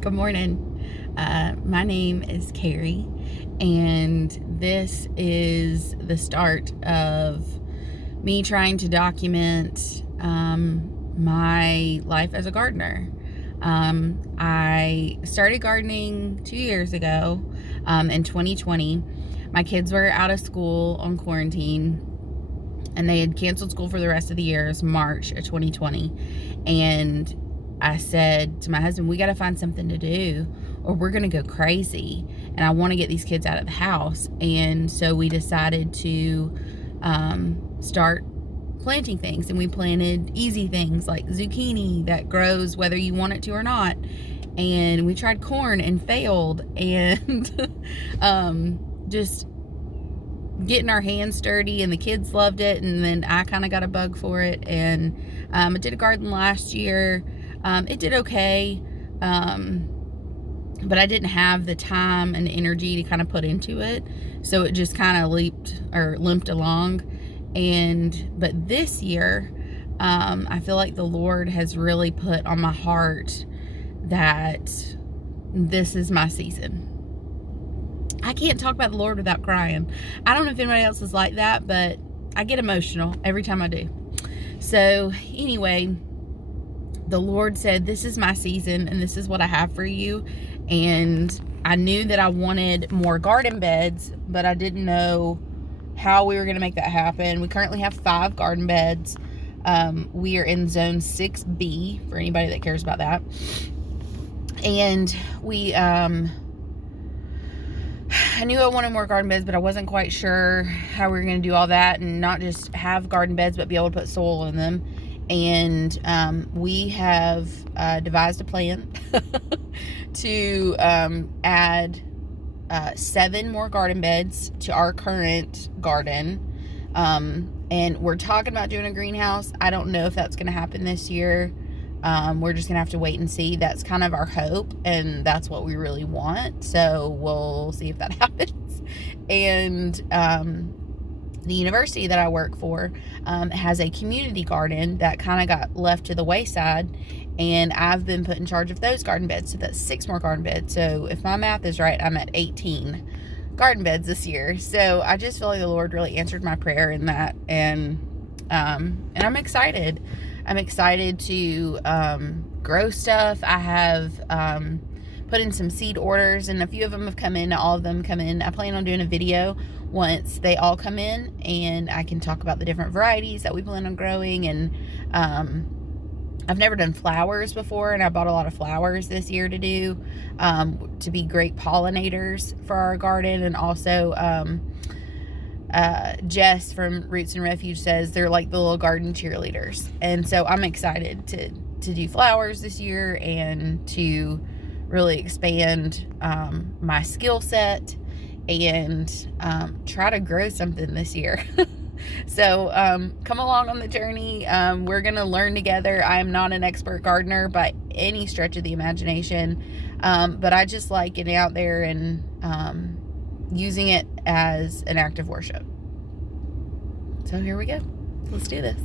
Good morning. My name is Carrie, and this is the start of me trying to document my life as a gardener. I started gardening 2 years ago in 2020. My kids were out of school on quarantine, and they had canceled school for the rest of the year. It was March of 2020. And I said to my husband, we got to find something to do or we're going to go crazy. And I want to get these kids out of the house. And so we decided to start planting things. And we planted easy things like zucchini that grows whether you want it to or not. And we tried corn and failed. And just getting our hands dirty, and the kids loved it, and then I kind of got a bug for it. And I did a garden last year. It did okay, but I didn't have the time and energy to kind of put into it, so it just kind of limped along. But this year, I feel like the Lord has really put on my heart that this is my season. I can't talk about the Lord without crying. I don't know if anybody else is like that, but I get emotional every time I do. So anyway, the Lord said, this is my season and this is what I have for you. And I knew that I wanted more garden beds, but I didn't know how we were going to make that happen. We currently have 5 garden beds. We are in zone 6B for anybody that cares about that. And I knew I wanted more garden beds, but I wasn't quite sure how we were going to do all that and not just have garden beds, but be able to put soil in them. And we have devised a plan to add 7 more garden beds to our current garden. And we're talking about doing a greenhouse. I don't know if that's going to happen this year. We're just gonna have to wait and see. That's kind of our hope, and that's what we really want, so we'll see if that happens. And the university that I work for has a community garden that kind of got left to the wayside, and I've been put in charge of those garden beds. So that's 6 more garden beds. So if my math is right, I'm at 18 garden beds this year. So I just feel like the Lord really answered my prayer in that, and I'm excited. I'm excited to grow stuff. I have put in some seed orders, and a few of them have come in. Not all of them come in. I plan on doing a video once they all come in, and I can talk about the different varieties that we plan on growing. And I've never done flowers before, and I bought a lot of flowers this year to do to be great pollinators for our garden. And also Jess from Roots and Refuge says they're like the little garden cheerleaders. And so I'm excited to do flowers this year and to really expand my skill set and try to grow something this year. So come along on the journey. We're gonna learn together. I am not an expert gardener by any stretch of the imagination, but I just like getting out there and using it as an act of worship. So here we go. Let's do this.